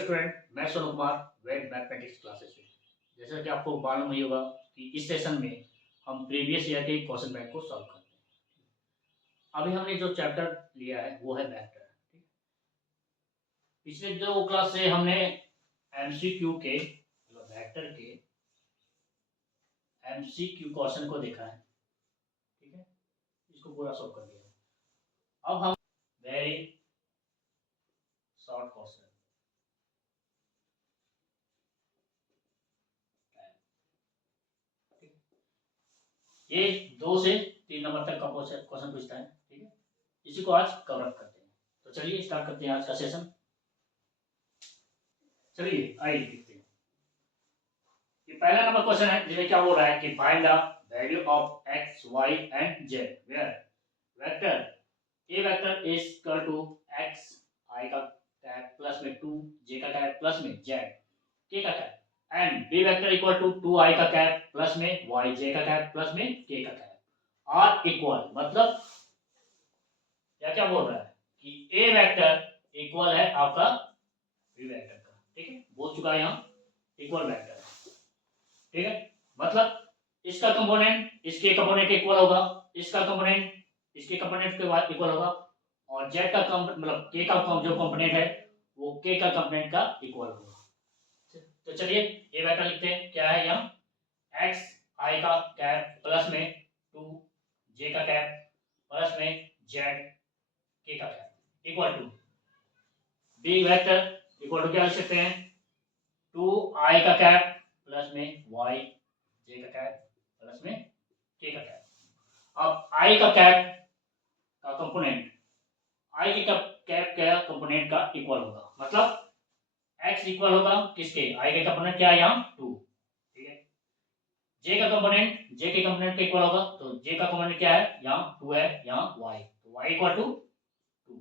Student, मैं सोनू कुमार वेद mathematics classes से। जैसा कि आपको मालूम ही होगा कि इस सेशन में हम प्रीवियस ईयर के क्वेश्चन बैंक को सॉल्व करते हैं। अभी हमने जो चैप्टर लिया है वो है वेक्टर। पिछले दो क्लास से हमने एमसीक्यू के मतलब वेक्टर के एमसीक्यू क्वेश्चन को देखा है, ठीक है। इसको पूरा सॉल्व कर दिया। अब हम वेरी शॉर्ट क्वेश्चन, ये 2 से 3 नंबर तक का क्वेश्चन पूछता है, ठीक है। इसी को आज कवर अप करते हैं। तो चलिए स्टार्ट करते हैं आज का सेशन। चलिए आइए देखते हैं। ये पहला नंबर क्वेश्चन है जिसमें क्या बोल रहा है कि find the value of x y and z where vector a vector is equal to x i का कैप प्लस में 2 जे का कैप प्लस में जेड के का cap and B vector equal to 2 I का कैप प्लस में Y J का cap plus में के का कैप आर इक्वल। मतलब क्या बोल रहा है कि ए वेक्टर इक्वल है आपका बी वेक्टर का, ठीक है। बोल चुका है यहाँ इक्वल वेक्टर, ठीक है। मतलब इसका कंपोनेंट इसके कंपोनेंट के इक्वल होगा, इसका कंपोनेंट इसके कंपोनेंट के इक्वल होगा और जेड का मतलब के का जो कंपोनेंट है वो के का कंपोनेंट का इक्वल होगा। तो चलिए ये वेक्टर लिखते हैं। क्या है यहाँ एक्स आई का कैप प्लस में 2 जे का कैप प्लस में जेड के का cap equal to B vector equal to क्या लिख सकते हैं 2 आई का कैप प्लस में वाई जे का कैप प्लस में के का कैप। अब आई का कैप का कंपोनेंट आई के कैप का कंपोनेंट का इक्वल होगा। मतलब x इक्वल होगा किसके आई के कंपोनेंट क्या है यहाँ 2, ठीक है। जे का कंपोनेंट जे के कंपोनेंट का इक्वल होगा तो जे का कंपोनेंट क्या है यहाँ 2 है, यहाँ y तो y इक्वल टू 2।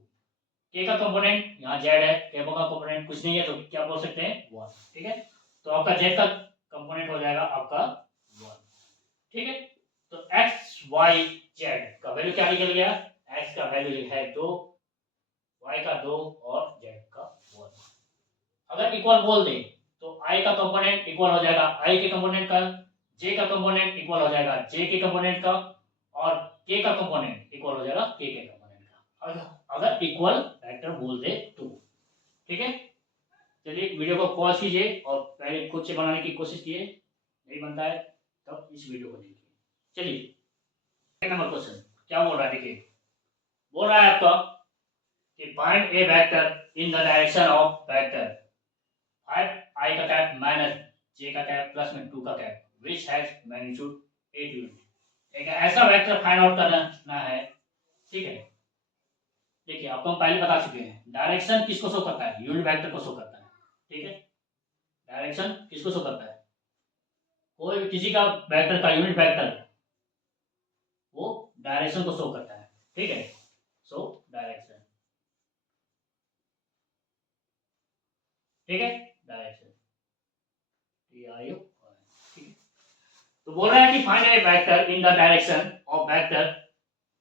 के का कंपोनेंट यहाँ z है, के का कंपोनेंट कुछ नहीं है तो क्या बोल सकते हैं 1, ठीक है। तो आपका z का कंपोनेंट हो जाएगा आपका 1, ठीक है। तो x y z का वैल्यू क्या निकल गया, x का वैल्यू है 2, y का 2 और z का 1। अगर इक्वल बोल दे तो i का कंपोनेंट इक्वल हो जाएगा i के कंपोनेंट का, j का कंपोनेंट इक्वल हो जाएगा j के कंपोनेंट का और k का कंपोनेंट इक्वल हो जाएगा k के कंपोनेंट का। अगर इक्वल वेक्टर बोल दे तो, ठीक है। चलिए वीडियो को पॉज कीजिए और पहले खुद से बनाने की कोशिश कीजिए, नहीं बनता है तब इस वीडियो को देखिए। चलिए नंबर क्वेश्चन क्या बोल रहा है, देखिए बोल रहा है आपका कि find A vector in the direction of vector 5 I का कैप माइनस जे का कैप प्लस में 2 का cap which has magnitude 8 unit. एक ऐसा वेक्टर फाइंड आउट करना है, ठीक है। देखिए आपको हम पहले बता चुके हैं डायरेक्शन किसको शो करता है, यूनिट वेक्टर को शो करता है, ठीक है। डायरेक्शन किसको शो करता है, कोई भी किसी का वेक्टर का यूनिट वेक्टर वो डायरेक्शन को शो करता है, ठीक है। सो डायरेक्शन, ठीक है, डायरेक्शन ठीक है। तो बोल रहा है कि find A vector in the direction of vector,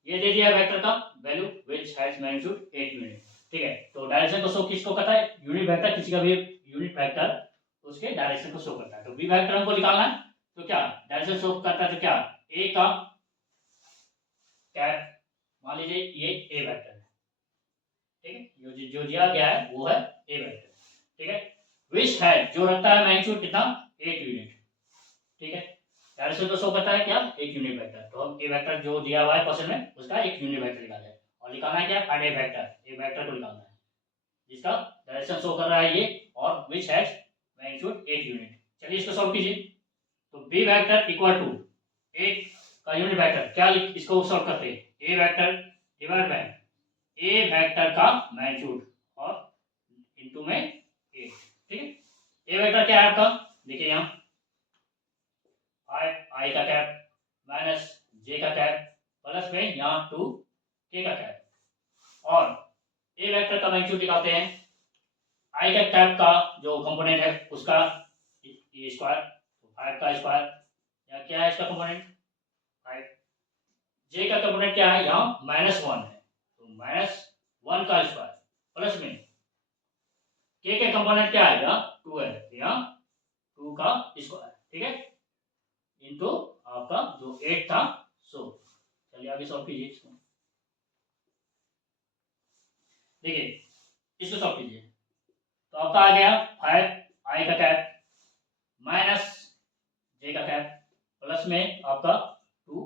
ये दे दिया वेक्टर का value which has magnitude 8 unit, ठीक है। तो डायरेक्शन को शो किसको करता है, यूनिट वेक्टर, किसी का भी यूनिट वेक्टर उसके डायरेक्शन को शो करता है। तो बी वेक्टर हमको निकालना है तो क्या डायरेक्शन शो करता है तो क्या ए का कैप, मान लीजिए ये ए वेक्टर है, ठीक है। जो दिया गया है वो है ए वेक्टर, ठीक है। विच है जो रखता है मैग्नीट्यूड कितना 8 यूनिट, ठीक है। डायरेक्शन को शो करता है क्या एक यूनिट वेक्टर। तो हम ए वेक्टर जो दिया हुआ है क्वेश्चन में उसका एक यूनिट वेक्टर निकालना है और निकालना है क्या find A vector, a vector को निकालना है जिसका डायरेक्शन शो कर रहा है ये और विच हैज मैग्नीट्यूड 8 यूनिट। चलिए इसको सॉल्व कीजिए। तो b vector equal to a का यूनिट वेक्टर, क्या इसको सॉल्व करते हैं ए vector divide by a vector का मैग्नीट्यूड और इनटू में 8, ठीक है। ए वेक्टर क्या है आपका, देखिए यहाँ 5 आई का कैप माइनस जे का कैप प्लस में यहाँ 2 के का कैप और ए वेक्टर का मैग्नीट्यूड निकालते हैं। आई का कैप का जो कंपोनेंट है उसका ए स्क्वायर, तो 5 का स्क्वायर, यहाँ क्या है इसका कंपोनेंट 5, जे का कंपोनेंट क्या है यहाँ -1 है तो -1 का स्क्वायर प्लस में के कंपोनेंट क्या है, यहाँ 2 है, यहाँ 2 का स्क्वायर, ठीक है, इनटू आपका जो 8 था सो। चलिए आगे सॉल्व कीजिए इसको। देखिए इसको सॉल्व कीजिए तो आपका आ गया 5 आई का कैप माइनस जे का कैप प्लस में आपका 2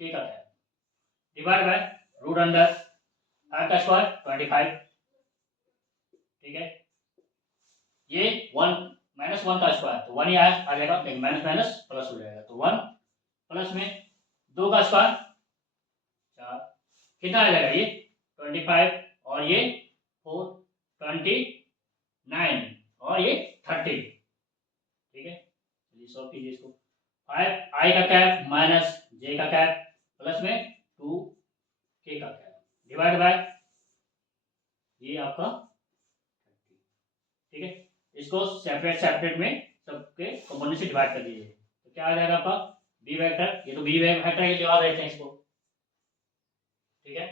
के का cap divide by root under 5 का स्क्वायर 25, ठीक है, ये 1 माइनस 1 का स्क्वायर तो 1 ही आ जाएगा, लेकिन माइनस माइनस प्लस हो जाएगा तो 1 प्लस में 2 का स्क्वायर 4, कितना आ जाएगा ये 25 और ये 4 29 और ये 30, ठीक है। चलिए सॉल्व कीजिए इसको। 5 आई का कैप माइनस जे का कैप प्लस में 2 के का कैप डिवाइड बाय ये आपका 30, ठीक है। इसको सेपरेट सेपरेट में सबके कंपोनेंट से डिवाइड कर दीजिए तो क्या आ जाएगा आपका बी वेक्टर, ये तो बी वेक्टर ही जवाब देते हैं इसको, ठीक है।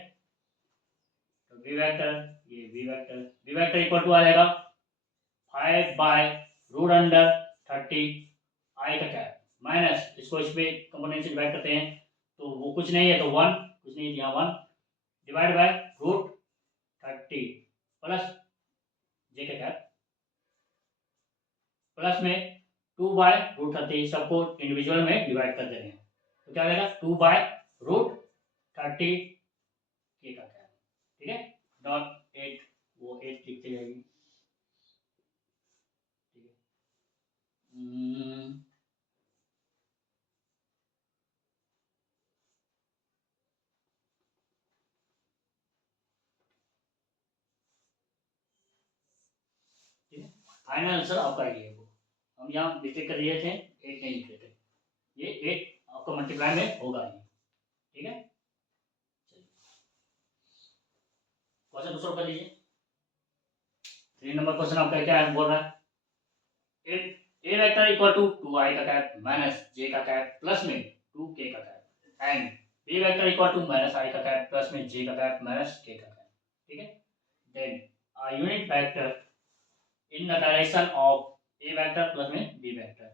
तो बी वेक्टर, ये बी वेक्टर इक्वल टू आ जाएगा 5 बाय रूट अंडर 30 आई का कैप माइनस इसको इस पे कंपोनेंट से डिवाइड करते हैं तो वो कुछ नहीं है तो 1, कुछ नहीं है यहाँ 1 डिवाइड बाय रूट 30 प्लस जे का कैप प्लस में 2 बाय रूट 30, सबको इंडिविजुअल में डिवाइड कर दे रहे हैं तो क्या आ जाएगा 2 बाय रूट 30 के का कैप, ठीक है, डॉट 8 वो 8 लिखते जाएगी, ठीक है। फाइनल आंसर आपका ये वो हम यहाँ मिस्टेक कर दिए थे, 8 नहीं लिख रहे थे, ये 8 आपका मल्टीप्लाई में होगा ही, ठीक है। क्वेश्चन दूसरा कर लीजिए। 3 नंबर क्वेश्चन आपका क्या है, बोल रहा है ए वेक्टर इक्वल टू 2 आई का कैप माइनस जे का कैप प्लस में 2 के का cap and B vector equal to minus i का कैप प्लस में जे का कैप माइनस के का कैप, ठीक है। Then a unit vector in the direction of a vector plus में b vector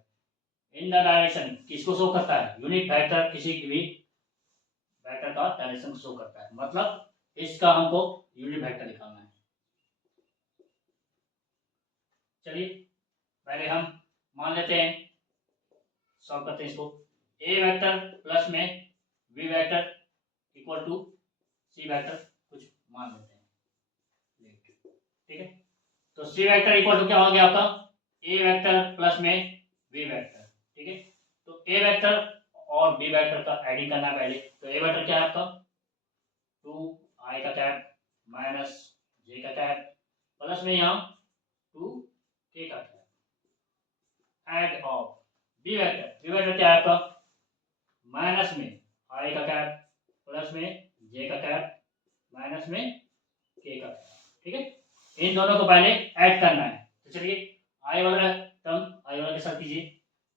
in the direction किसको शो करता है, यूनिट वेक्टर किसी भी वेक्टर का डायरेक्शन शो करता है, मतलब इसका हमको यूनिट वेक्टर निकालना है। चलिए पहले हम मान लेते हैं, सॉल्व करते हैं इसको। ए वेक्टर प्लस में B vector equal to C vector कुछ मान लेते हैं, ठीक है। तो सी वेक्टर इक्वल टू क्या हो गया आपका ए वेक्टर प्लस में बी वेक्टर, ठीक है। तो ए वेक्टर और बी वेक्टर का एडिंग करना है पहले, तो ए वेक्टर क्या है आपका 2 आई का कैप माइनस जे का कैप प्लस में यहाँ 2 के का cap add of B vector क्या है आपका माइनस में आई का कैप प्लस में जे का कैप माइनस में के का कैप, ठीक है। इन दोनों को पहले ऐड करना है तो चलिए आई वाला टर्म आई वाला के साथ कीजिए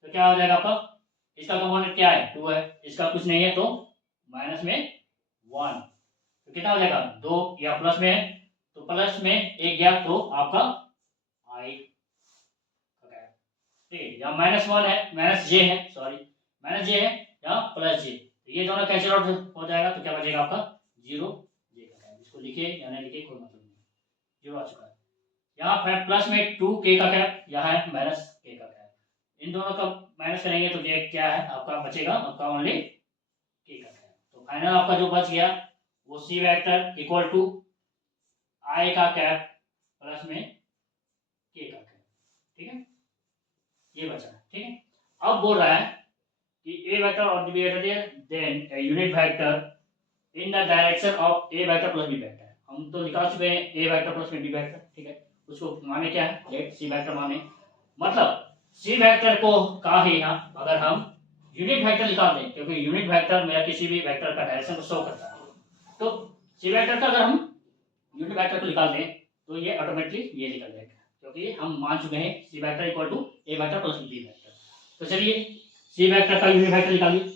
तो क्या हो जाएगा आपका, इसका कंपोनेंट क्या है 2 है, इसका कुछ नहीं है तो माइनस में 1 तो कितना हो जाएगा 2 या प्लस में है तो प्लस में एक गया तो आपका आई, ठीक है। यहाँ -1 है, माइनस जे है, सॉरी माइनस जे है, यहाँ प्लस जे, तो ये दोनों कैंसिल आउट हो जाएगा तो क्या बचेगा आपका 0 जे का कैप, इसको लिखिए या नहीं लिखिए कोई मतलब नहीं, 0 आ चुका है। यहाँ प्लस में 2 के का कैप, यहाँ है माइनस के का कैप, इन दोनों का माइनस करेंगे तो ये क्या है आपका बचेगा आपका ओनली के का कैप। तो फाइनल आपका जो बच गया वो सी वेक्टर इक्वल टू आई का कैप प्लस में के का कैप, ठीक है, ये बचा, ठीक है। अब बोल रहा है कि ए वेक्टर और B vector then a unit vector in the direction of A vector plus B vector, हम तो निकाल चुके हैं ए वेक्टर प्लस में बी वेक्टर, ठीक है, उसको माने क्या है लेट सी वेक्टर माने, मतलब सी वेक्टर को का ही यहाँ अगर हम यूनिट वेक्टर निकाल दें क्योंकि यूनिट वेक्टर मेरा किसी भी वेक्टर का डायरेक्शन को शो करता है, तो सी वेक्टर का अगर हम यूनिट वेक्टर को निकाल दें तो ये ऑटोमेटिकली ये निकल जाएगा क्योंकि हम मान चुके हैं c vector equal to A vector plus B vector. तो चलिए सी वेक्टर का यूनिट वेक्टर निकालिए,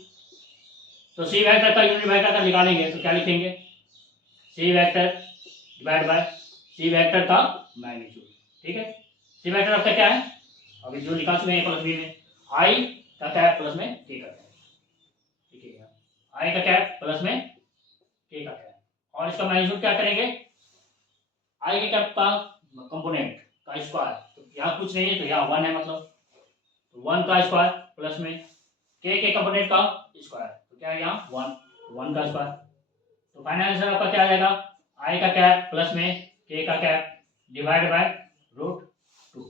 तो सी वेक्टर का यूनिट वेक्टर का निकालेंगे तो क्या लिखेंगे c vector divide by c vector का मैग्नीट्यूड, ठीक है। सी वेक्टर आपका क्या है, अभी जो निकाल चुके हैं प्लस बी में, आई का कैप प्लस में के का कैप, ठीक है, आई का कैप प्लस में के का कैप, और इसका मैग्नीट्यूड क्या करेंगे, आई के कैप का कंपोनेंट का स्क्वायर, तो यहाँ कुछ नहीं है तो यहाँ 1 है, मतलब तो 1 का स्क्वायर प्लस में के कंपोनेंट का स्क्वायर, तो क्या है यहाँ 1 का स्क्वायर, तो फाइनल आंसर आपका क्या आ जाएगा, आई का कैप प्लस में के का कैप डिवाइड बाय √2,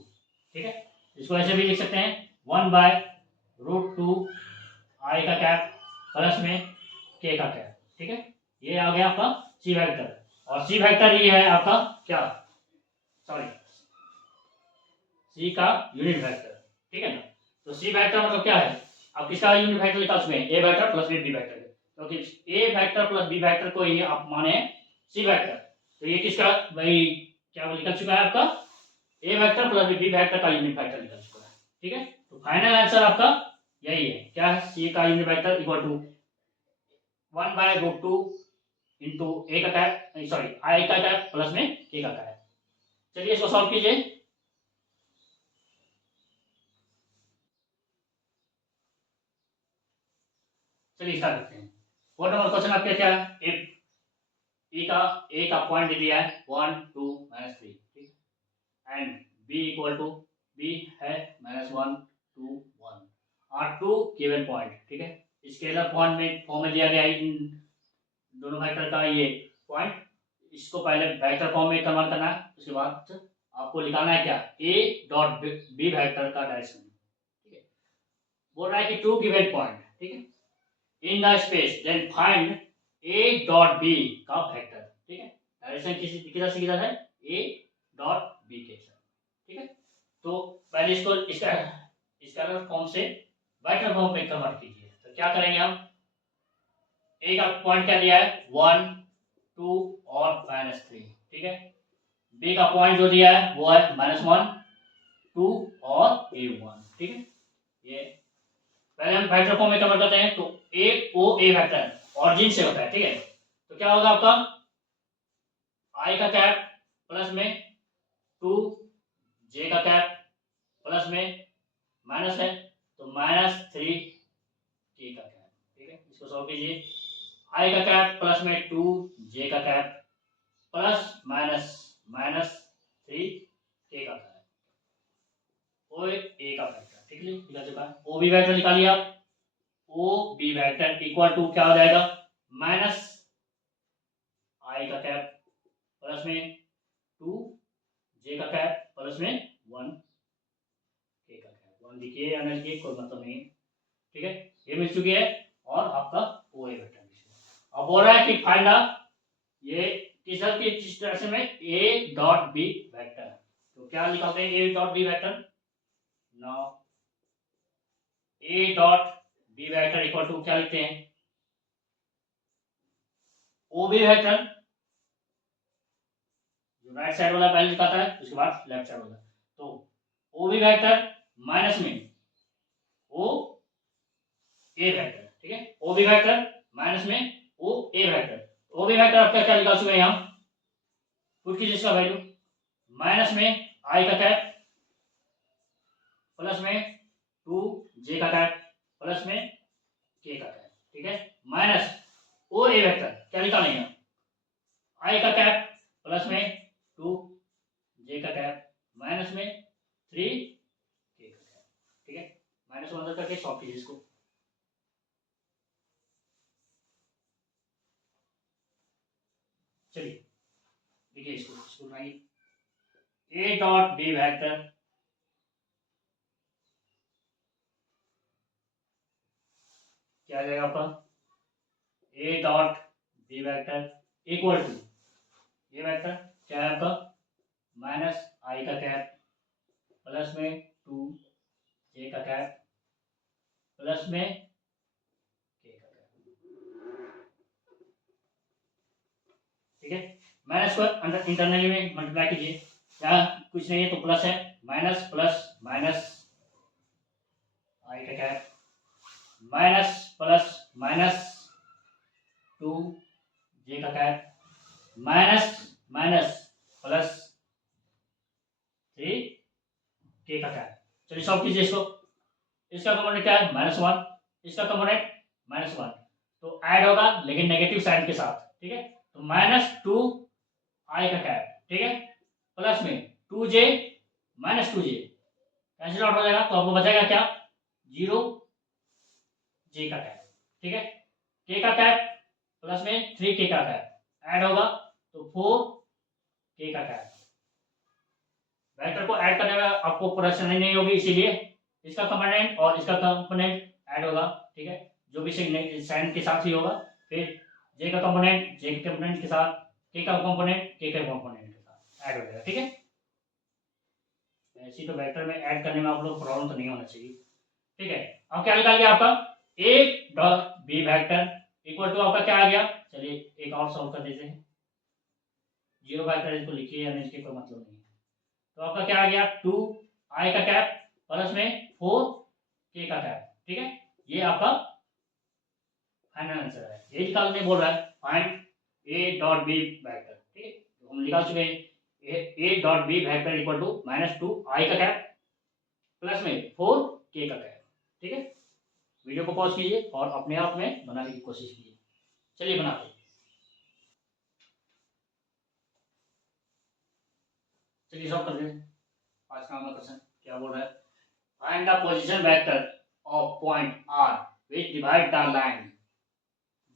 ठीक है। इसको ऐसे भी लिख सकते हैं 1/√2 आई का कैप प्लस में के का कैप, ठीक है। ये आ गया आपका सी वेक्टर, और सी वेक्टर ये है आपका क्या, सॉरी, सी का यूनिट वेक्टर, ठीक है ना। तो सी वेक्टर मतलब क्या है, अब किसका यूनिट वेक्टर निकाल चुके हैं, ए वेक्टर प्लस बी वेक्टर, क्योंकि ए वेक्टर प्लस बी वेक्टर को ही आप माने सी वेक्टर, तो ये किसका भाई क्या निकल चुका है आपका, ए वेक्टर प्लस बी वेक्टर का यूनिट वेक्टर निकल चुका है, ठीक है। तो फाइनल आंसर आपका यही है, क्या है, सी का unit vector equal to 1/√2 into A का कैप, सॉरी आई का कैप प्लस में के का कैप। चलिए इसको सॉल्व कीजिए। चलिए स्टार्ट करते हैं। 4 नंबर क्वेश्चन आपके क्या है, ए का पॉइंट दे दिया है 1 2 -3, ठीक, and B equal to B है -1 2 1, और 2 गिवन पॉइंट, ठीक है। स्केलर पॉइंट में फॉर्म में दिया गया है इन दोनों वेक्टर का ये पॉइंट, इसको पहले वेक्टर फॉर्म में कन्वर्ट करना है, उसके बाद आपको निकालना है क्या, ए डॉट बी वेक्टर का डायरेक्शन, ठीक है। बोल रहा है कि 2 गिवन पॉइंट, ठीक है, in the space, then find A dot B का वेक्टर, ठीक है। डायरेक्शन किधर से किधर है, ए डॉट बी के साथ, ठीक है। तो पहले इसको स्केलर फॉर्म से वेक्टर फॉर्म में कन्वर्ट कीजिए, तो क्या करेंगे हम, ए का पॉइंट क्या दिया है 1 2 और -3, ठीक है। बी का पॉइंट जो दिया है वो है -1 2 और a1, ठीक है। ये पहले हम वेक्टर फॉर्म में कन्वर्ट करते हैं, तो ए ओ ए वेक्टर ऑरिजिन से होता है, ठीक है। तो क्या होगा आपका, आई का कैप प्लस में 2 जे का कैप प्लस में माइनस है, तो -3 के का कैप, ठीक है। इसको सॉल्व कीजिए, आई का कैप प्लस में 2 जे का कैप प्लस -3 के का कैप, ओ ए का वेक्टर, ठीक है, निकल चुका है। ओ बी वेक्टर निकालिए आप, O B vector equal to क्या हो जाएगा, माइनस आई का कैप प्लस में 2 जे का कैप प्लस में 1 के का कैप, 1 लिखिए या नहीं लिखिए कोई मतलब नहीं, ठीक है। ये मिल चुकी है, और आपका ओ ए वेक्टर मिल चुका है। अब बोल रहा है कि फाइंड ये किस डायरेक्शन में, ए डॉट बी वेक्टर, तो क्या निकालते हैं A dot B vector, now A dot B vector equal to क्या लिखते हैं, ओ बी वेक्टर, जो राइट साइड वाला पहले लिखाता है उसके बाद लेफ्ट साइड वाला, तो ओ बी वेक्टर माइनस में ओ ए वेक्टर, ठीक है, ओ बी वेक्टर माइनस में ओ ए वेक्टर, ओ बी वेक्टर आपका क्या निकाल चुके हैं यहाँ, पुट कीजिए इसका वैल्यू, माइनस में आई का कैप प्लस में 2 जे का कैप प्लस में के का कैप, ठीक है, माइनस ओ ए वेक्टर क्या निकालेंगे, आई का कैप प्लस में 2 जे का कैप माइनस में 3 के का कैप, ठीक है। माइनस वन करके सॉल्व कीजिए इसको, चलिए देखिए इसको बनाइए, ए डॉट बी वेक्टर क्या आ जाएगा आपका, A dot B vector equal to, ये वेक्टर क्या है आपका, माइनस आई का कैप प्लस में 2 जे का कैप प्लस में के का कैप, ठीक है। माइनस को अंदर इंटरनली में मल्टीप्लाई कीजिए, यहाँ कुछ नहीं है तो प्लस है, माइनस प्लस माइनस आई का कैप माइनस प्लस माइनस 2 जे का cap minus minus plus 3 k का कैप। चलिए सॉल्व कीजिए इसको। इसका कंपोनेंट क्या है -1, इसका कंपोनेंट -1, तो ऐड होगा लेकिन नेगेटिव साइन के साथ, ठीक है। तो -2 i का कैप, ठीक है, प्लस में 2j -2j कैंसिल आउट हो जाएगा, तो आपको बचेगा क्या 0 j का कैप, ठीक है। k का कैप प्लस में 3k का कैप ऐड होगा तो 4k का कैप। वेक्टर को ऐड करने में आपको परेशानी नहीं होगी, इसीलिए इसका कंपोनेंट और इसका कंपोनेंट ऐड होगा, ठीक है, जो भी साइन के साथ ही होगा। फिर जे का कंपोनेंट जे के कंपोनेंट के साथ, के का कंपोनेंट के कंपोनेंट के साथ ऐड हो जाएगा, ठीक है। ऐसी तो वेक्टर में ऐड करने में आप लोग प्रॉब्लम तो नहीं होना चाहिए, ठीक है। अब क्या निकाल गया आपका a dot B vector equal to आपका क्या आ गया, चलिए एक और सॉल्व कर देते हैं। जीरो वेक्टर इसको लिखिए या नहीं, इसके कोई मतलब नहीं है। तो आपका क्या आ गया 2 i का कैप प्लस में 4 k का कैप, ठीक है। ये आपका फाइनल आंसर है। ये निकालने बोल रहा है find a dot B vector, ठीक है, तो हम निकाल चुके हैं a dot B vector equal to -2 i का कैप प्लस में 4 k का कैप, ठीक है। वीडियो को पॉज कीजिए और अपने आप में बनाने की कोशिश कीजिए। चलिए बनाते हैं। चलिए सॉल्व कर दें। आज का हमारा क्वेश्चन क्या बोल रहा है, find the position vector of point r which divide the line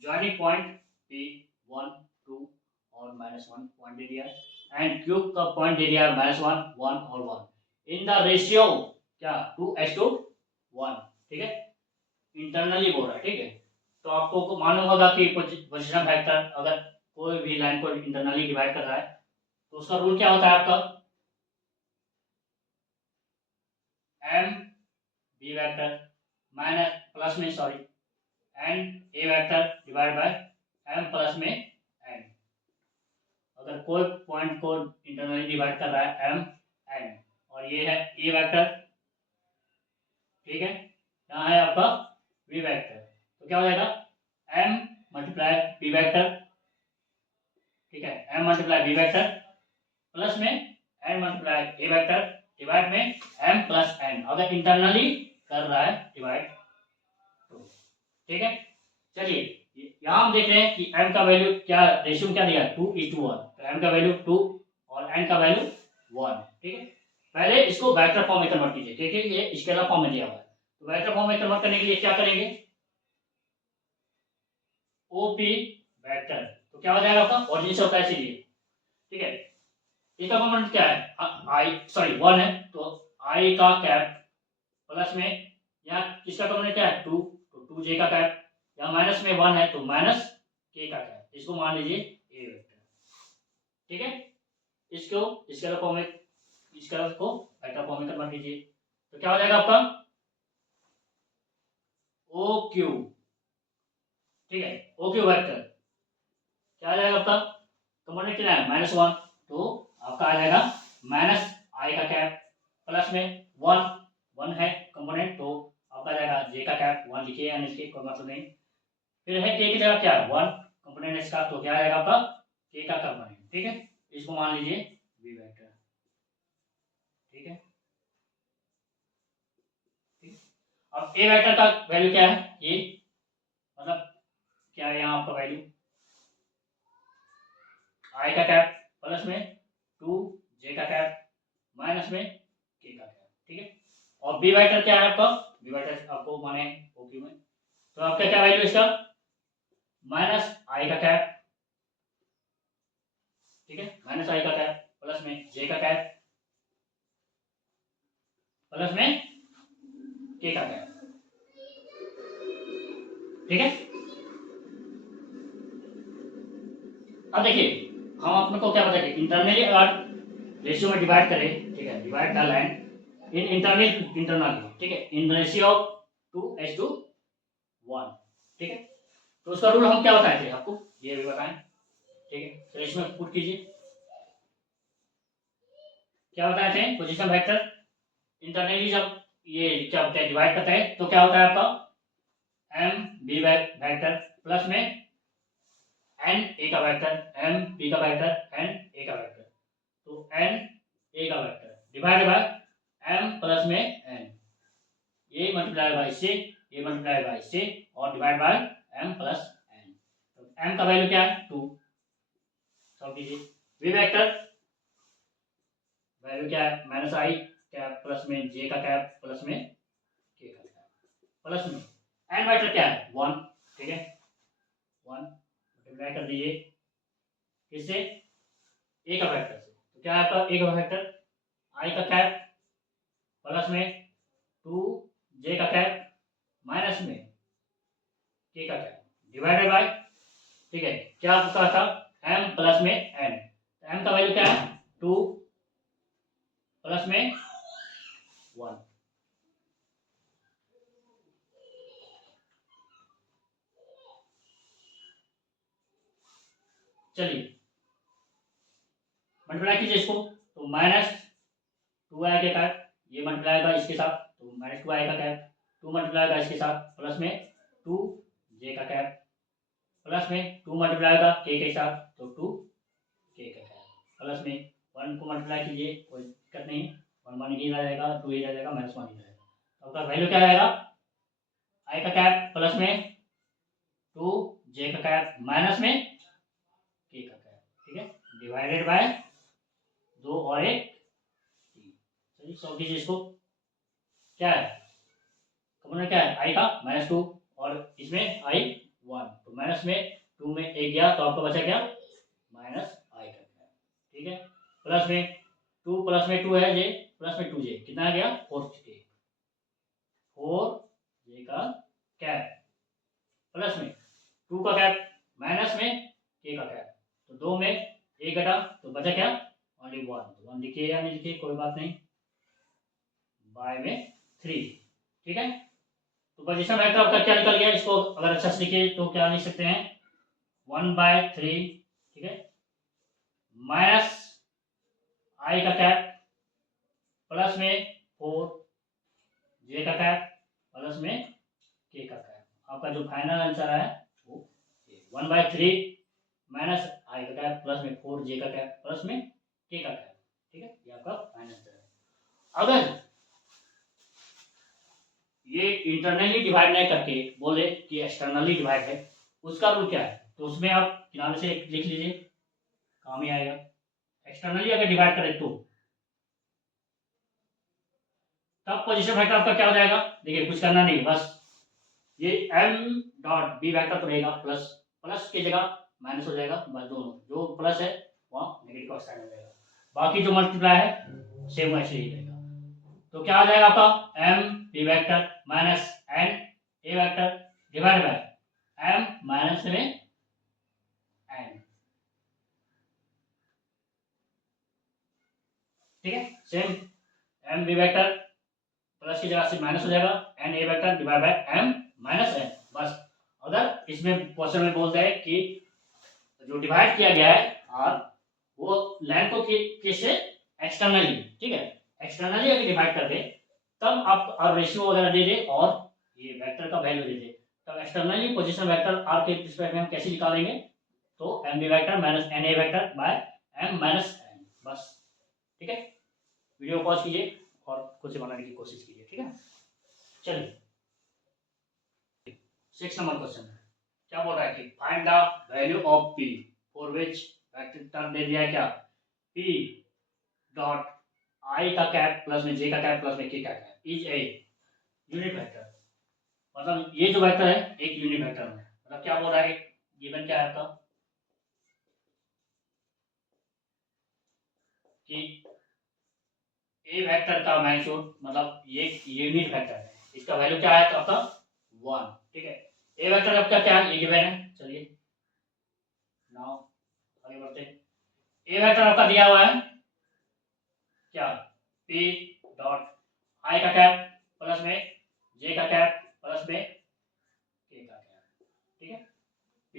joining point P1 2 और -1 point area and cube का point area -1 1 और 1 in the ratio क्या 2:1, ठीक है। इंटरनली बोल रहा है, ठीक है। तो आपको मालूम होगा कि पोजीशन वेक्टर अगर कोई भी लाइन को इंटरनली डिवाइड कर रहा है तो उसका रूल क्या होता है आपका m b vector minus plus में sorry n a vector divide by m plus में n। अगर कोई पॉइंट को इंटरनली डिवाइड कर रहा है m n और ये है a वेक्टर, ठीक है, यहाँ है आपका b वेक्टर, तो क्या हो जाएगा m मल्टीप्लाई b वेक्टर, ठीक है, m multiply b vector plus में n multiply a vector divide में m प्लस n अगर इंटरनली कर रहा है डिवाइड तो, ठीक है। चलिए यहाँ हम देख रहे हैं कि m का वैल्यू क्या रेशियो क्या दिया 2:1, तो m का वैल्यू 2 और n का वैल्यू 1, ठीक है। पहले इसको वेक्टर फॉर्म में कन्वर्ट कीजिए, ठीक है, ये स्केलर फॉर्म में दिया हुआ है, तो वेक्टर फॉर्म में कन्वर्ट करने के लिए क्या करेंगे OP वेक्टर, तो क्या हो जाएगा आपका ओरिजिन से होता है इसीलिए, ठीक है। इसका कंपोनेंट क्या है i सॉरी 1 है, तो i का कैप प्लस में यहाँ किसका कंपोनेंट क्या है 2, तो 2j का कैप, यहाँ माइनस में 1 है तो माइनस k का कैप, इसको मान लीजिए a वेक्टर, ठीक है। इसको स्केलर फॉर्म में स्केलर को वेक्टर फॉर्म में कन्वर्ट कीजिए, तो क्या हो जाएगा आपका OQ, ठीक है, OQ वेक्टर क्या आ जाएगा आपका कंपोनेंट कितना है -1, तो आपका आ जाएगा माइनस i का कैप प्लस में 1 है कंपोनेंट, तो आपका आ जाएगा j का कैप 1 लिखिए या नहीं कोई मतलब नहीं। फिर है k की जगह क्या 1 कंपोनेंट इसका, तो क्या आ जाएगा आपका k का कंपोनेंट, ठीक है, इसको मान लीजिए v वेक्टर, ठीक है। अब a वेक्टर का वैल्यू क्या है ये मतलब क्या है यहाँ आपका वैल्यू i का कैप प्लस में 2 j का कैप माइनस में k का कैप, ठीक है। और b वेक्टर क्या है आपका b वेक्टर आपको माने OQ में, तो आपका क्या वैल्यू इसका माइनस i का कैप, ठीक है, माइनस i का कैप प्लस में j का कैप प्लस में k का कैप, ठीक है। अब देखिए हम अपने को क्या बताएंगे इंटरनली अगर रेशियो में डिवाइड करें, ठीक है, divide the line in internally, ठीक है, इन रेशियो ऑफ 2:1, ठीक है। तो उसका रूल हम क्या बताए थे आपको ये भी बताएं, ठीक है। तो इसमें पुट कीजिए क्या बताए थे पोजीशन वेक्टर इंटरनली जब ये क्या होता है डिवाइड करता है तो क्या होता है आपका m b वेक्टर प्लस में n a का वेक्टर m b का वेक्टर n a का वेक्टर, तो n a का vector divided by m plus में n, ये मल्टीप्लाई बाय इससे, ये मल्टीप्लाई बाय इससे और divide by m plus n। तो m का वैल्यू क्या है 2, सॉल्व कीजिए। वी वेक्टर वैल्यू क्या है माइनस आई कैप प्लस में j का कैप प्लस में k का कैप प्लस में n वेक्टर क्या है 1, ठीक है 1 मल्टीप्लाई कर दीजिए किससे a का वेक्टर से, तो क्या है आपका a का वेक्टर i का कैप प्लस में 2 j का कैप माइनस में k का कैप डिवाइडेड बाय, ठीक है क्या आपका था m प्लस में n, तो m का वैल्यू क्या है 2 प्लस में 1, चलिए मल्टीप्लाई कीजिए इसको, तो माइनस 2i के कैप ये मल्टीप्लाई होगा इसके साथ, तो माइनस 2i का कैप 2 मल्टीप्लाई होगा इसके साथ प्लस में 2j का कैप प्लस में 2 मल्टीप्लाई होगा k के साथ, तो 2k का कैप प्लस में 1 को मल्टीप्लाई कीजिए कोई दिक्कत नहीं, 1 1 ही रह जाएगा, 2 ही रह जाएगा, माइनस 1 ही रहेगा, तो आपका वैल्यू क्या आएगा i का कैप प्लस में 2j का कैप माइनस में k का कैप, ठीक है डिवाइडेड बाय 2 और 1 3। चलिए सॉल्व कीजिए इसको, क्या है कॉमन क्या है i का माइनस 2 और इसमें i 1, तो माइनस में 2 में 1 गया तो आपका बचा क्या माइनस i का कैप, ठीक है प्लस में 2 प्लस में 2 है j प्लस में 2j कितना आ गया 4j, 4j का कैप प्लस में 2 का कैप माइनस में k का कैप, तो 2 में 1 घटा तो बचा क्या ओनली 1, तो 1 लिखिए या नहीं लिखिए कोई बात नहीं, बाय में 3, ठीक है तो पोजीशन वेक्टर आपका क्या निकल गया, इसको अगर अच्छा से लिखिए तो क्या लिख सकते हैं 1/3, ठीक है माइनस i का कैप प्लस में 4j का कैप प्लस में k का कैप, आपका जो फाइनल आंसर है वो 1/3 माइनस i का कैप प्लस में 4j का कैप प्लस में k का कैप, ठीक है ये आपका फाइनल आंसर है। अगर ये इंटरनली डिवाइड नहीं करके बोले कि एक्सटर्नली डिवाइड है, उसका रूल क्या है, तो उसमें आप किनारे से लिख लीजिए काम ही आएगा। एक्सटर्नली अगर डिवाइड करें तो तब पोजीशन वेक्टर आपका क्या हो जाएगा, देखिए कुछ करना नहीं बस ये m डॉट बी वेक्टर तो रहेगा प्लस, प्लस की जगह माइनस हो जाएगा, बस दोनों जो प्लस है वहाँ नेगेटिव का साइन हो जाएगा, बाकी जो मल्टीप्लाई है सेम वैसे ही रहेगा, तो क्या आ जाएगा आपका m B vector minus n A vector divide by m minus में n, ठीक है same m B vector plus की जगह से माइनस हो जाएगा, n A vector divide by m minus n, बस अगर इसमें क्वेश्चन में बोलते हैं कि जो डिवाइड किया गया है और वो लाइन को किससे एक्सटर्नली, ठीक है एक्सटर्नली अगर डिवाइड कर दे तब आप और रेशियो वगैरह दे दे और ये वेक्टर का वैल्यू दे दे, तब एक्सटर्नली पोजीशन वेक्टर आर के रिस्पेक्ट में हम कैसे निकालेंगे, तो M B vector minus N A vector by M minus N, बस ठीक है वीडियो पॉज कीजिए और खुद से बनाने की कोशिश कीजिए, ठीक है चलिए 6 नंबर क्वेश्चन है, क्या बोल रहा है कि find the value of p for which vector term दे दिया है क्या p डॉट i का कैप प्लस में j का कैप प्लस में k का cap is a unit vector, मतलब ये जो वेक्टर है एक यूनिट वेक्टर है, मतलब क्या बोल रहा है गिवन क्या है आपका कि ए वेक्टर का मैग्नीट्यूड मतलब ये यूनिट वेक्टर है, इसका वैल्यू क्या है तो आपका 1, ठीक है ए वेक्टर आपका क्या है ये गिवन है, चलिए नाउ आगे बढ़ते हैं, ए वेक्टर आपका दिया हुआ है क्या p डॉट i का कैप प्लस में j का कैप प्लस में k का कैप, ठीक है p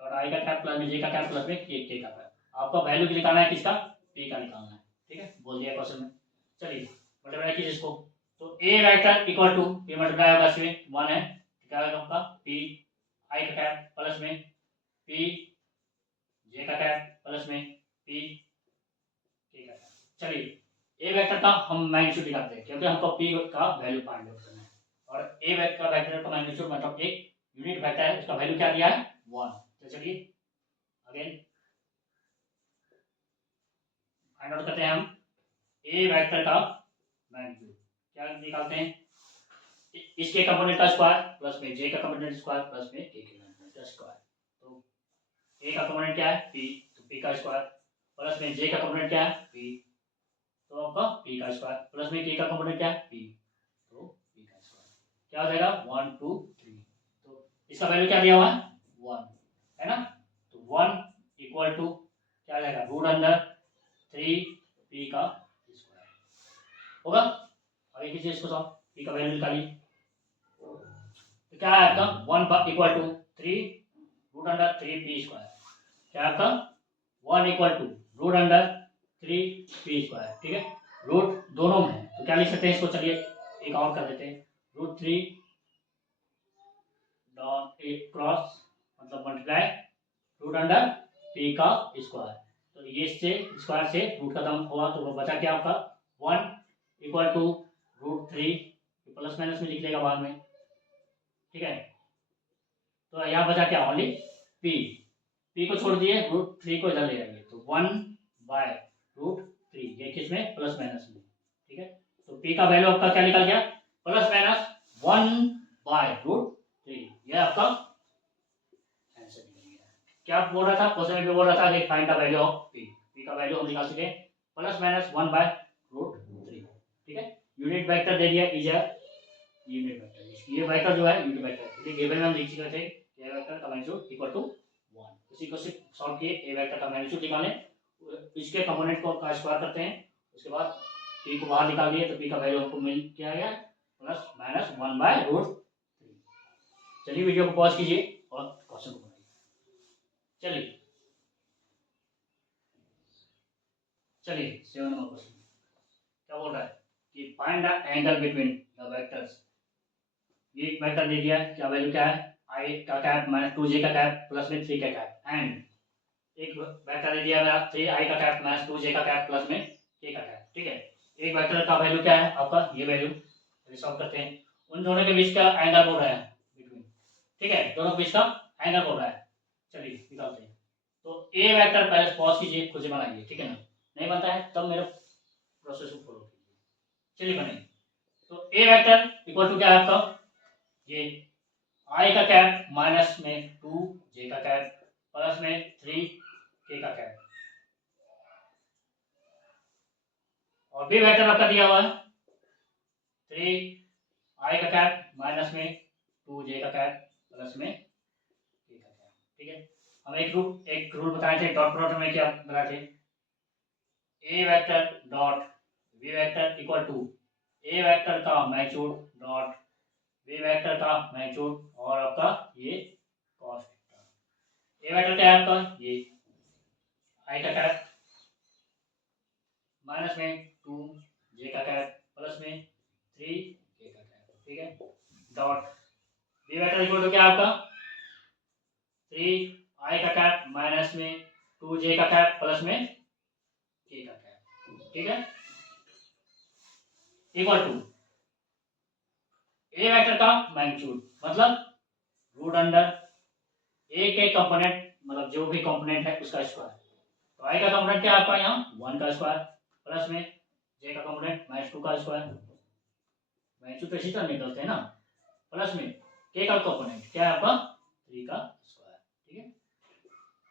डॉट i का कैप प्लस में j का कैप प्लस में k का कैप, आपका वैल्यू निकालना है किसका p का निकालना है, ठीक है बोल दिया क्वेश्चन में, चलिए मल्टीप्लाई कीजिए इसको, तो a वेक्टर इक्वल टू ये मल्टीप्लाई होगा इसमें 1 है क्या होगा आपका p i का कैप प्लस में p j का कैप प्लस में p k का कैप, चलिए ए वेक्टर का हम मैग्नीट्यूड निकालते हैं क्योंकि हमको पी का वैल्यू फाइंड आउट करना है। और ए वेक्टर का मैग्नीट्यूड मतलब एक यूनिट वेक्टर है, उसका वैल्यू क्या दिया है 1। तो चलिए अगेन फाइंड आउट करते हैं हम ए वेक्टर का मैग्नीट्यूड। क्या निकालते हैं, इसके कंपोनेंट का स्क्वायर प्लस में जे का कंपोनेंट स्क्वायर प्लस में के कंपोनेंट का स्क्वायर। तो ए का कंपोनेंट क्या है पी, तो पी का स्क्वायर प्लस में जे का कंपोनेंट क्या है पी, तो आपका पी का स्क्वायर प्लस में के का कंपोनेंट क्या है पी, तो पी का स्क्वायर क्या हो जाएगा 1 2 3। तो इसका वैल्यू क्या दिया हुआ है 1 है ना, तो 1 इक्वल टू क्या आ जाएगा रूट अंडर 3 पी का स्क्वायर होगा। आगे कीजिए इसको सॉल्व, पी का वैल्यू निकालिए। तो क्या है आपका 1 equal to 3 root under 3 P square, क्या है आपका 1 equal to root under 3 P square. ठीक है, रूट दोनों में है तो क्या लिख सकते हैं इसको, चलिए एक और कर देते हैं रूट 3 डॉट एक क्रॉस मतलब मल्टीप्लाई रूट अंडर पी का स्क्वायर। तो ये इससे स्क्वायर से रूट खत्म हुआ तो वो बचा क्या आपका 1 equal to root 3, plus minus में लिख लेगा बाद में। ठीक है, तो यहाँ बचा क्या ओनली पी, पी को छोड़ दिए रूट 3 को इधर ले जाएंगे तो 1/√3 ये किस में प्लस माइनस में। ठीक है, तो पी का वैल्यू आपका क्या निकल गया प्लस माइनस 1/√3, ये आपका आंसर निकल गया। क्या बोल रहा था क्वेश्चन में, बोल रहा था कि find the value of P, P का वैल्यू हम निकाल सके प्लस माइनस 1/√3। ठीक है, यूनिट वेक्टर दे दिया इज यूनिट वेक्टर, ये वेक्टर जो है यूनिट वेक्टर, ये गिवन में हम लिख चुके थे ए वेक्टर का मैग्नीट्यूड इक्वल टू 1। इसी को सिर्फ सॉल्व किए, ए वेक्टर का मैग्नीट्यूड निकालें, इसके कंपोनेंट को का स्क्वायर करते हैं, उसके बाद पी को बाहर निकाल दिए तो पी का वैल्यू हमको मिल क्या गया प्लस माइनस 1/√3। चलिए वीडियो को पॉज कीजिए और क्वेश्चन को बनाइए। चलिए 7 नंबर क्वेश्चन क्या बोल रहा है कि find the angle between the vectors. ये एक वेक्टर दे दिया है, क्या वैल्यू क्या है आई का कैप माइनस 2j का कैप प्लस में 3 का कैप, एंड एक वेक्टर दे दिया मेरा 3i का कैप माइनस 2j का कैप प्लस में k का कैप। ठीक है, एक वेक्टर का वैल्यू क्या है आपका ये वैल्यू, सॉल्व करते हैं। उन दोनों के बीच का एंगल बोल रहा है बिटवीन, ठीक है दोनों के बीच का एंगल बोल रहा है। चलिए निकालते हैं, तो ए वेक्टर पहले पॉज कीजिए खुद से बनाइए, ठीक है ना, नहीं बनता है तब मेरे प्रोसेस को फॉलो कीजिए। चलिए बनाइए, तो ए वेक्टर इक्वल टू क्या है आपका ये आई का कैप माइनस में 2j का कैप प्लस में 3k का कैप, और बी वेक्टर आपका दिया हुआ है 3i का कैप माइनस में 2j का कैप प्लस में k का कैप। ठीक है, हम एक रूल बताए थे डॉट प्रोडक्ट में, क्या बनाए थे a vector dot B vector equal to A vector का मैग्नीट्यूड डॉट बी वेक्टर का मैग्नीट्यूड और आपका ये cos थीटा। ए वेक्टर क्या है आपका ये आई का कैप माइनस में 2j का कैप प्लस में 3k का कैप। ठीक है, dot B vector equal to क्या आपका 3i का कैप माइनस में 2j का कैप प्लस में k का कैप। ठीक है, इक्वल टू ए वेक्टर का मैग्नीट्यूड मतलब रूट अंडर ए के कंपोनेंट मतलब जो भी कंपोनेंट है उसका स्क्वायर, तो आई का कंपोनेंट क्या है आपका यहाँ 1 का स्क्वायर प्लस में जे का कंपोनेंट माइनस 2 का स्क्वायर, मैग्नीट्यूड तो इसी तरह निकलते हैं ना, प्लस में के का कंपोनेंट क्या है आपका 3 का स्क्वायर। ठीक है,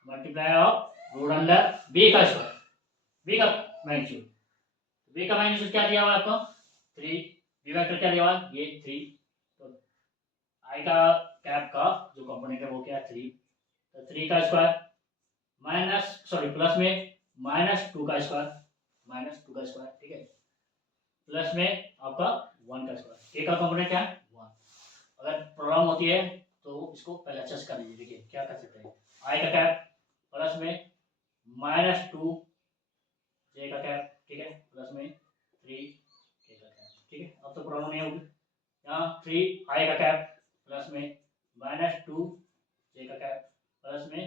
multiply of root under B का स्क्वायर, बी का मैग्नीट्यूड, बी का मैग्नीट्यूड क्या दिया हुआ है आपको 3, बी वेक्टर क्या दिया हुआ है ये 3, तो आई का कैप का जो कंपोनेंट है वो क्या है 3, तो 3 का स्क्वायर माइनस सॉरी प्लस में माइनस 2 का स्क्वायर, माइनस 2 का स्क्वायर। ठीक है, प्लस में आपका 1 का स्क्वायर, के का कंपोनेंट क्या है 1। अगर प्रॉब्लम होती है तो इसको पहले अच्छे से कर लीजिए। देखिए क्या कर सकते हैं आई का कैप प्लस में माइनस 2j का कैप, ठीक है प्लस में 3k का कैप। ठीक है, अब तो प्रॉब्लम नहीं होगी, यहाँ 3i का कैप प्लस में माइनस 2j का कैप प्लस में k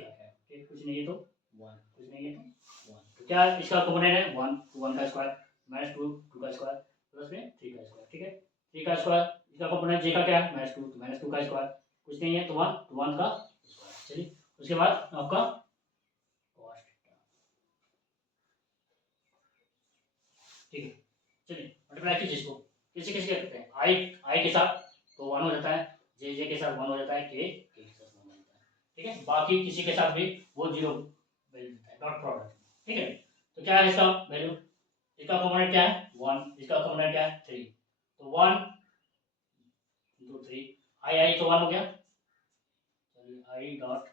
का कैप, ठीक कुछ नहीं है तो 1, कुछ नहीं है तो 1, तो क्या इसका कंपोनेंट है 1 तो 1 का स्क्वायर माइनस 2 2 का स्क्वायर प्लस में 3 का स्क्वायर, ठीक है 3 का स्क्वायर। इसका कंपोनेंट जे का क्या है माइनस 2 तो माइनस 2 का स्क्वायर, कुछ नहीं है तो 1 का स्क्वायर। चलिए उसके बाद आपका cos थीटा, ठीक है। चलिए मल्टीप्लाई कीजिए इसको, किसी किसी करते हैं आई के साथ तो 1 हो जाता है, जे के साथ 1 हो जाता है, के साथ 1 हो जाता है, ठीक है। बाकी किसी के साथ भी वो 0 वैल्यू देता है, डॉट प्रोडक्ट, ठीक है। तो क्या है इसका वैल्यू, इसका कंपोनेंट क्या है 1, इसका कंपोनेंट क्या है 3, तो 1 इंटू 3 आई तो 1 हो गया। चलिए आई डॉट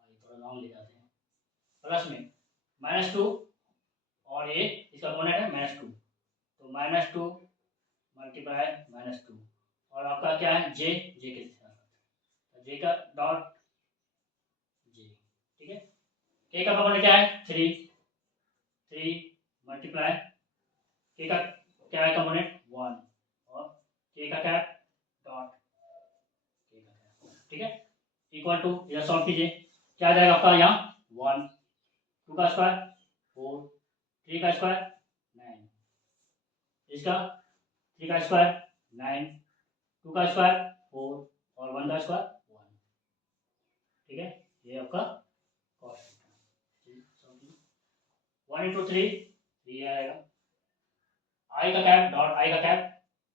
आई थोड़ा लॉन्ग ले जाते हैं, प्लस में -2 और ये इसका कंपोनेंट है -2 तो -2 मल्टीप्लाई -2 और आपका क्या है जे के साथ जे का डॉट जे, ठीक है। के का कंपोनेंट क्या है 3 मल्टीप्लाई के का क्या है कंपोनेंट 1 और के का क्या डॉट के का क्या, ठीक है। इक्वल टू इधर सॉल्व कीजिए, क्या आ जाएगा आपका यहाँ 1 2 का स्क्वायर 4 3 का स्क्वायर 9, इसका 3 का स्क्वायर 9 2 का स्क्वायर 4 और 1 का स्क्वायर 1, ठीक है। ये आपका कॉस थीटा 1 इंटू 3 आएगा, आई का कैप डॉट आई का कैप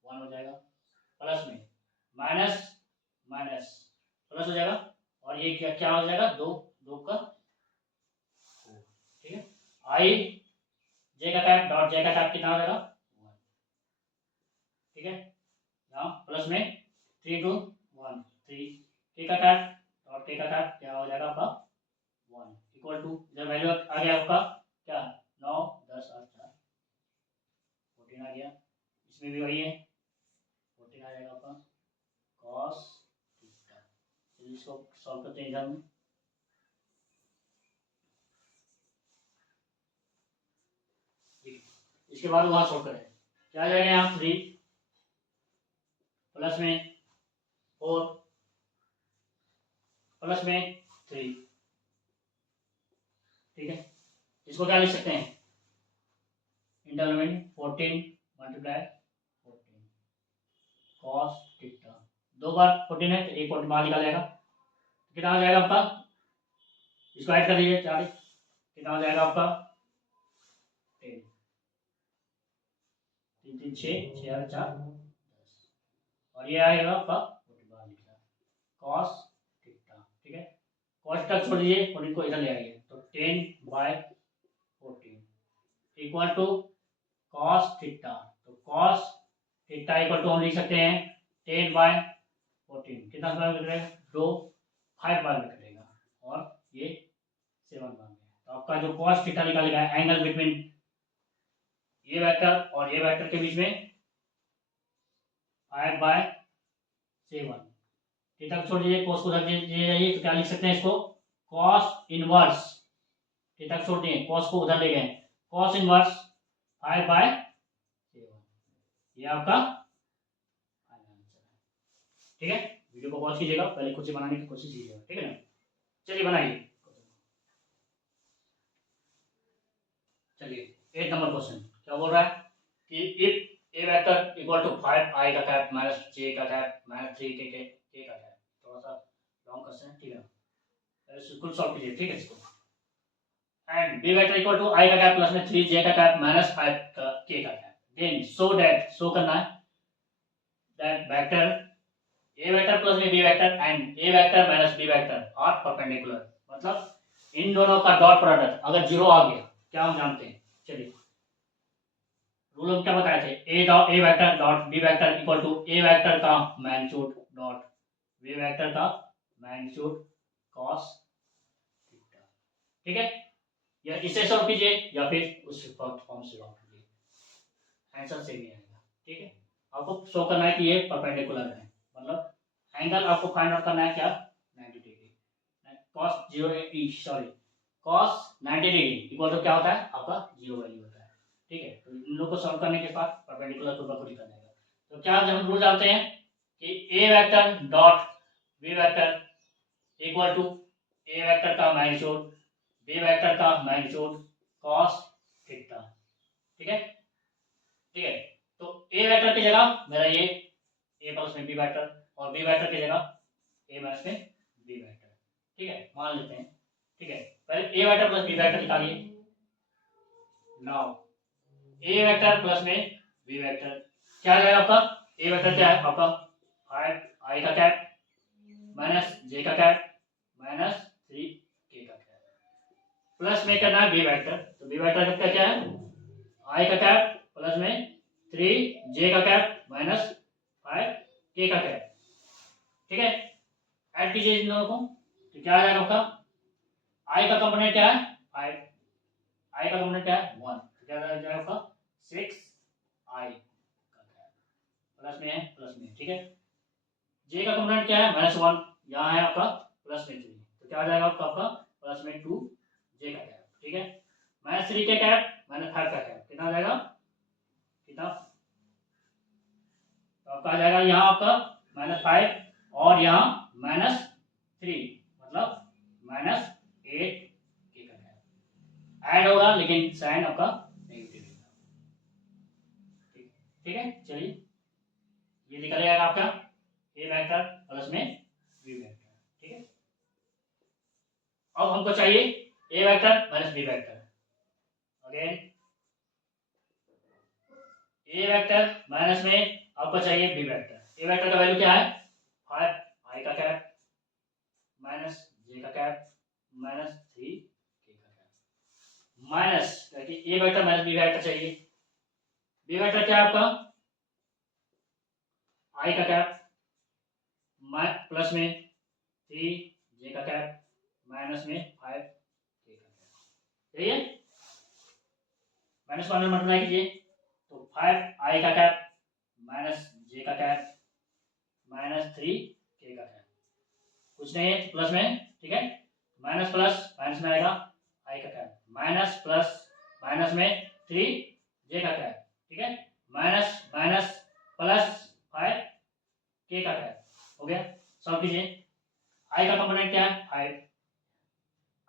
1 हो जाएगा, प्लस में माइनस माइनस प्लस हो जाएगा और ये क्या क्या हो जाएगा 2 का 4, ठीक है। आई जे का कैप डॉट जे का कैप कितना हो जाएगा 1, ठीक है। यहाँ प्लस में 3 इंटू 1 3 के का कैप डॉट के का कैप क्या हो जाएगा आपका 1 इक्वल टू जब वैल्यू आ गया आपका क्या 9 10 8 4 14 आ गया, इसमें भी वही है 14 आ जाएगा आपका कॉस थीटा। चलिए इसको सॉल्व करते हैं इधर में, इसके बाद वहाँ सॉल्व करें, क्या आ जाएगा यहाँ 3 प्लस में 4 प्लस में 3, ठीक है। इसको क्या लिख सकते हैं इंटरवल में 14 मल्टीप्लाई 14 कॉस थीटा, 2 बार 14 है तो एक 14 बाहर निकाल जाएगा, कितना हो जाएगा आपका, इसको ऐड कर दीजिए 40, कितना हो जाएगा आपका 10 3 3 6 6 और 4 10 और ये आएगा आपका 14 बाहर निकला कॉस थीटा, ठीक है। कॉस तक छोड़ दीजिए 14 को इधर ले आइए तो 10/14 इक्वल टू कॉस थीटा, तो कॉस थीटा इक्वल टू हम लिख सकते हैं 10/14, कितना बार में कटेगा 2 5 बार में कटेगा और ये 7 बार में, तो आपका जो कॉस थीटा निकालेगा एंगल बिटवीन ये वेक्टर और ये वेक्टर के बीच में 5/7, थीटा को छोड़ दीजिए कॉस को रख दीजिए तो क्या लिख सकते हैं इसको कॉस इनवर्स, थीटा को छोड़ दिए कॉस को उधर ले गए कॉस इनवर्स 5/7, ये आपका ठीक है। वीडियो को पॉज कीजिएगा, पहले खुद से बनाने की कोशिश कीजिएगा, ठीक है ना। चलिए बनाइए, चलिए 8 नंबर क्वेश्चन क्या बोल रहा है कि if A vector equal to 5 I का कैप माइनस जे का कैप माइनस 3 के का कैप, थोड़ा सा लॉन्ग क्वेश्चन है, ठीक है। पहले कुछ सॉल्व कीजिए, ठीक है इसको, and B vector equal to i का कैप प्लस में 3 जे का कैप माइनस 5 का के का cap, then so that show करना है that vector a vector plus में B vector and a vector minus B vector are perpendicular, मतलब इन दोनों का डॉट प्रोडक्ट अगर 0 आ गया, क्या हम जानते हैं, चलिए रूल हम क्या बताए थे a vector dot B vector equal to A vector का मैग्नीट्यूड डॉट बी वेक्टर का मैग्नीट्यूड कॉस थीटा, ठीक है। या इसे सॉल्व कीजिए या फिर उस फॉर्म से सॉल्व कीजिए, आंसर सेम ही आएगा, ठीक है। आपको शो करना है कि ये परपेंडिकुलर है, मतलब एंगल आपको फाइंड आउट करना है क्या 90 degree, cos 0 sorry cos 90 degree equal to क्या होता है आपका 0 वैल्यू होता है, ठीक है। तो इन लोगों को सॉल्व करने के बाद परपेंडिकुलर को खुद निकल जाएगा। तो क्या हम रूल जानते हैं कि ए vector dot B vector equal to A vector का मैग्नीट्यूड बी वेक्टर का मैग्नीट्यूड कॉस थीटा। ठीक है, ठीक है। तो ए वेक्टर की जगह मेरा ये ए प्लस में बी वेक्टर, और बी वेक्टर की जगह ए माइनस में बी वेक्टर। ठीक है, मान लेते हैं। ठीक है, पहले ए वेक्टर प्लस बी वेक्टर निकालिए। नाउ ए वेक्टर प्लस में बी वेक्टर क्या आ जाएगा आपका? ए वेक्टर क्या है आपका? 5 आई का कैप माइनस जे का कैप माइनस 3 के का कैप, प्लस में करना है बी वेक्टर। तो बी वेक्टर का क्या है? आई का कैप प्लस में 3 जे का कैप माइनस 5 के का कैप। ठीक है, ऐड कीजिए इन दोनों को, तो क्या आ जाएगा आपका? आई का कंपोनेंट क्या है? 5, आई का कंपोनेंट क्या है? 1, तो क्या आ जाएगा आपका? 6 आई का कैप, प्लस में है, प्लस में। ठीक है, जे का कंपोनेंट क्या है? -1, यहाँ है आपका प्लस में 3, तो क्या आ जाएगा आपका प्लस में 2 जे का कैप। ठीक है, -3 के कैप -5 का कैप, कितना आ जाएगा? कितना? तो आपका आ जाएगा यहाँ आपका -5 और यहाँ -3, मतलब -8 के का कैप ऐड होगा, लेकिन साइन आपका नेगेटिव होगा। ठीक है, चलिए ये निकल जाएगा आपका ए वेक्टर प्लस में बी वेक्टर। ठीक है, अब हमको चाहिए a vector minus B vector. Again a vector minus में आपको चाहिए बी वेक्टर। ए वेक्टर का वैल्यू क्या है? 5 आई का कैप माइनस जे का कैप माइनस 3 के का कैप, माइनस ए वेक्टर माइनस बी वेक्टर चाहिए। बी वेक्टर क्या है आपका? आई का कैप प्लस में 3 जे का कैप माइनस में 5 के का कैप। सही है, माइनस को अंदर मल्टीप्लाई कीजिए, तो 5 आई का कैप माइनस जे का कैप माइनस 3 के का कैप, कुछ नहीं है प्लस में। ठीक है, माइनस प्लस माइनस में आएगा आई का कैप, माइनस प्लस माइनस में 3 जे का कैप। ठीक है, माइनस माइनस प्लस 5 के का कैप हो गया। सॉल्व कीजिए, आई का कंपोनेंट क्या है? 5,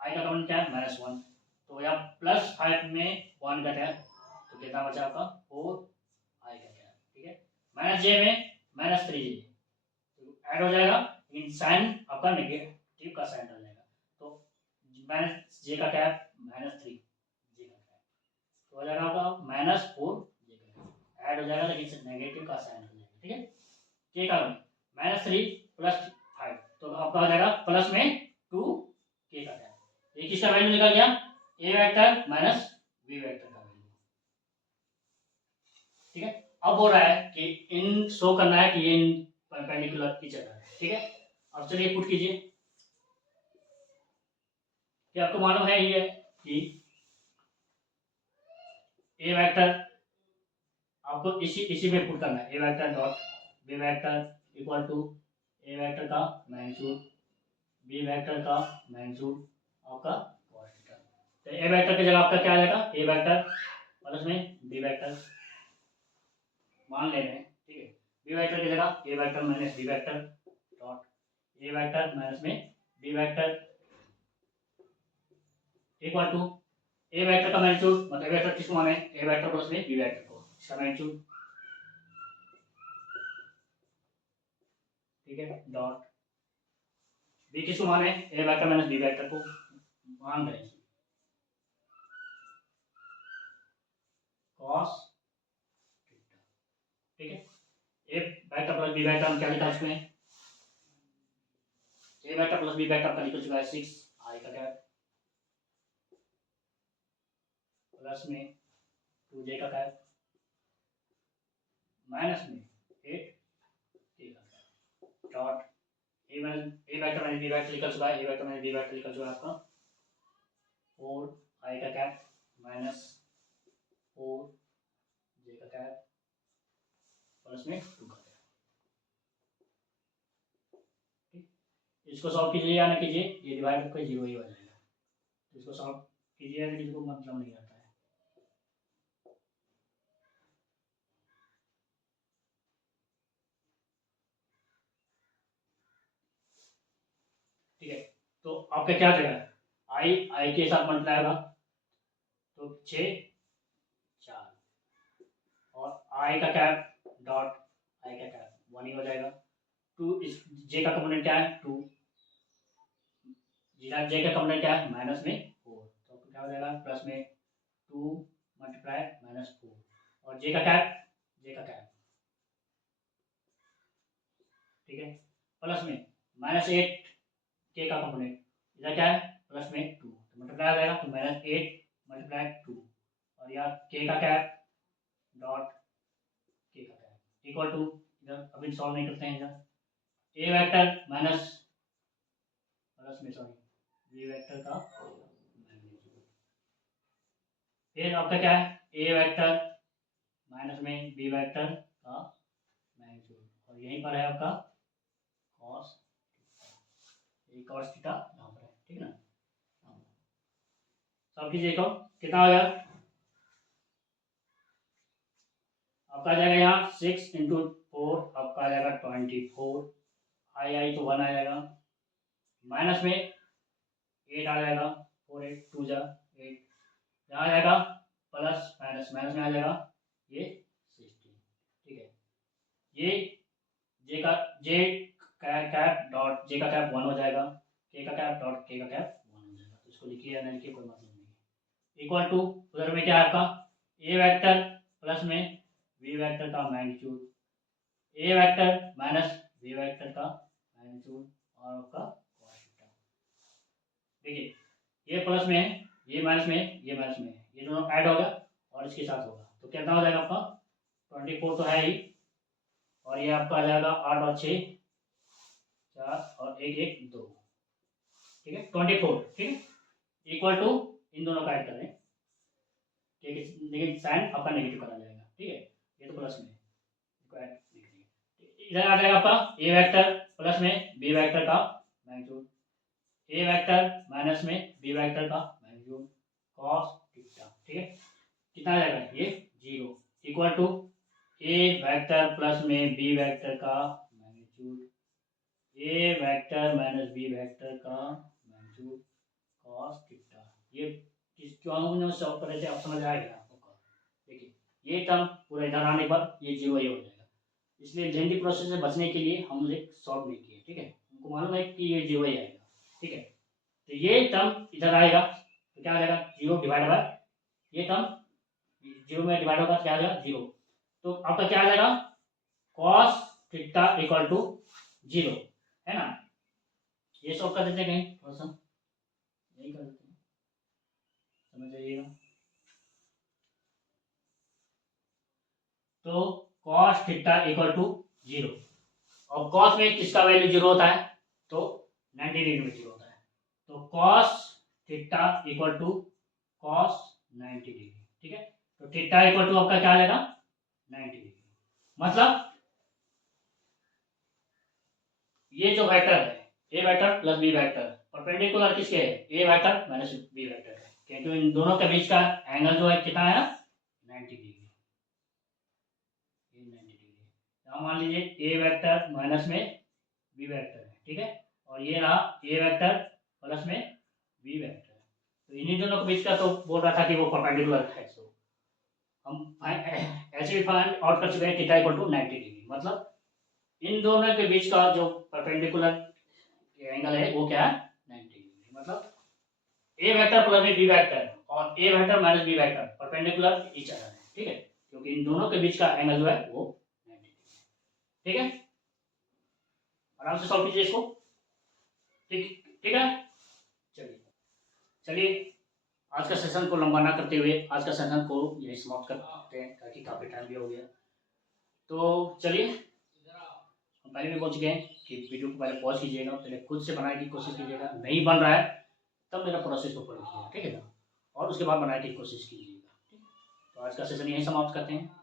आई का कंपोनेंट क्या है? -1, तो यहाँ +5 में 1 का कैप, तो कितना बचा आपका? 4 आई का कैप। ठीक है, माइनस जे में -3 जे, तो ऐड हो जाएगा, लेकिन साइन आपका नेगेटिव का साइन आ जाएगा, तो माइनस जे का कैप -3 जे का कैप, तो हो जाएगा आपका -4 जे का कैप, ऐड हो जाएगा, लेकिन नेगेटिव का साइन हो जाएगा। ठीक है, के का -3 + 5, तो आपका हो जाएगा प्लस में 2 के का कैप। ये किसका वैल्यू निकल गया? ए वेक्टर माइनस बी वेक्टर का वैल्यू। ठीक है, अब हो रहा है कि इन शो करना है कि ये इन परपेंडिकुलर की जगह है। ठीक है, अब चलिए पुट कीजिए कि आपको मालूम है ये कि ए वेक्टर आपको इसी में पुट करना है। ए vector dot B vector equal to A vector का मैग्नीट्यूड बी वेक्टर का मैग्नीट्यूड आपका cos थीटा। तो ए वेक्टर की जगह आपका क्या आ जाएगा? ए वेक्टर प्लस में बी वेक्टर मान ले रहे हैं। ठीक है, बी वेक्टर की जगह a vector minus B vector dot A vector minus में B vector equal to A vector का मैग्नीट्यूड, मतलब ए वेक्टर किसको माने? ए वेक्टर प्लस में बी वेक्टर को, इसका मैग्नीट्यूड। ठीक है, डॉट बी किसको माने? A vector minus B vector को मान रहे हैं cos थीटा। ठीक है, ए वेक्टर प्लस बी वेक्टर हम क्या लिखा उसमें? A vector plus B vector का निकल चुका है 6 आई का कैप प्लस में 2 जे का कैप माइनस में 8 के का कैप डॉट ए वेक्टर माइनस बी वेक्टर निकल चुका है, ए वेक्टर माइनस बी वेक्टर निकल चुका है आपका 4 आई का कैप माइनस 4 जे का कैप प्लस में 2 का कैप। ठीक, इसको सॉल्व कीजिए या ना कीजिए, ये डिवाइड करके 0 ही हो जाएगा। तो इसको सॉल्व कीजिए, या किसी को मतलब नहीं आता है। ठीक है, तो आपका क्या जगह है? आई के साथ मल्टीप्लाई होगा, तो 6 4 और i का कैप डॉट i का कैप 1 ही हो जाएगा। 2 इस j का कंपोनेंट क्या है 2, j का कंपोनेंट क्या है माइनस में 4, तो क्या हो जाएगा प्लस में 2 मल्टीप्लाई माइनस 4 और j का कैप ठीक है प्लस में माइनस 8 k का कंपोनेंट इधर क्या है प्लस में 2, तो मल्टीप्लाई आ जाएगा तो माइनस 8 मल्टीप्लाई 2 और यहाँ k का कैप डॉट k का कैप इक्वल टू, इधर अभी सॉल्व नहीं करते हैं, इधर a वेक्टर माइनस प्लस में सॉरी b वेक्टर का मैग्नीट्यूड, फिर आपका क्या है a वेक्टर माइनस में b वेक्टर का मैग्नीट्यूड और यहीं पर है आपका cos cos थीटा यहाँ पर है, ठीक है ना। सब कीजिए को कितना हो गया आपका आ जाएगा यहाँ 6 इंटू 4 आपका आ जाएगा 24, आई तो 1 आ जाएगा, माइनस में 8 आ जाएगा, 4 8 2 जा 8, यहाँ आ जाएगा प्लस माइनस माइनस में आ जाएगा ये 16, ठीक है। ये जे का कैप डॉट जे का कैप 1 हो जाएगा, के का कैप डॉट के का कैप 1 हो जाएगा, तो इसको लिखिए या नहीं लिखिए कोई मतलब नहीं। इक्वल टू उधर में क्या है आपका ए वेक्टर प्लस में वी वेक्टर का magnitude, A vector minus V vector का मैग्नीट्यूड और आपका cos थीटा। देखिए ये प्लस में है, ये माइनस में है, ये माइनस में है, ये दोनों ऐड होगा और इसके साथ होगा तो कितना हो जाएगा आपका 24 तो है ही, और ये आपका आ जाएगा 8 और 6 4 और 1 1 2, ठीक है 24, ठीक है इक्वल टू इन दोनों का ऐड कर लें, लेकिन साइन आपका नेगेटिव करा जाएगा, ठीक है ये तो प्लस में इधर आ जाएगा आपका ए वेक्टर प्लस में बी वेक्टर का मैग्नीट्यूड, ए वेक्टर माइनस में बी वेक्टर का मैग्नीट्यूड cos थीटा, ठीक है कितना आ जाएगा ये 0 equal to A vector plus में बी वेक्टर का magnitude, A vector minus B vector का मैग्नीट्यूड cos थीटा। ये जो हमने सॉल्व कर रहे थे आप समझ आएगा आपको, देखिए ये टर्म पूरा इधर आने पर ये 0 ये हो जाएगा, इसलिए लेंथी प्रोसेस से बचने के लिए हम एक सॉल्व नहीं किए, ठीक है हमको मालूम है कि ये 0 ही आएगा, ठीक है तो ये टर्म इधर आएगा तो क्या आ जाएगा 0 डिवाइड बाय ये टर्म 0 में डिवाइड होगा क्या आ जाएगा 0, तो आपका क्या आ जाएगा cos थीटा इक्वल टू 0 है ना। ये सॉल्व कर देते हैं कहीं थोड़ा सा यही कर देते हैं समझ जाइएगा। तो cos थीटा इक्वल टू 0 और cos में किसका वैल्यू 0 होता है तो 90 डिग्री में 0 होता है, तो cos theta equal to cos 90 degree, ठीक है तो थीटा इक्वल टू आपका क्या आ जाएगा 90 डिग्री, मतलब ये जो वेक्टर है ए vector plus B vector perpendicular किसके है ए वेक्टर माइनस बी वेक्टर है, क्योंकि इन दोनों के बीच का एंगल जो है कितना है ना 90 डिग्री, ये 90 डिग्री। यहाँ मान लीजिए ए वेक्टर माइनस में बी वेक्टर है, ठीक है और ये रहा ए वेक्टर प्लस में बी वेक्टर, तो इन्हीं दोनों के बीच का तो बोल रहा था कि वो परपेंडिकुलर है, सो हम ऐसे भी फाइंड आउट कर चुके हैं थीटा इक्वल टू 90 डिग्री, मतलब इन दोनों के बीच का जो परपेंडिकुलर एंगल है वो क्या है 90 डिग्री, मतलब a vector plus B vector और a vector minus B vector perpendicular each other है, ठीक है क्योंकि इन दोनों के बीच का एंगल जो है वो 90 डिग्री, ठीक है आराम से सॉल्व कीजिए इसको, ठीक है चलिए आज का सेशन को लंबा ना करते हुए आज का सेशन को यही समाप्त करते हैं ताकि काफी टाइम भी हो गया। तो चलिए हम पहले भी बोल चुके हैं कि वीडियो को पहले पॉज कीजिएगा, पहले खुद से बनाने की कोशिश कीजिएगा, नहीं बन रहा है तब मेरा प्रोसेस को पढ़ लीजिएगा, ठीक है ना और उसके बाद बनाने की कोशिश कीजिएगा, ठीक है तो आज का सेशन यही समाप्त करते हैं।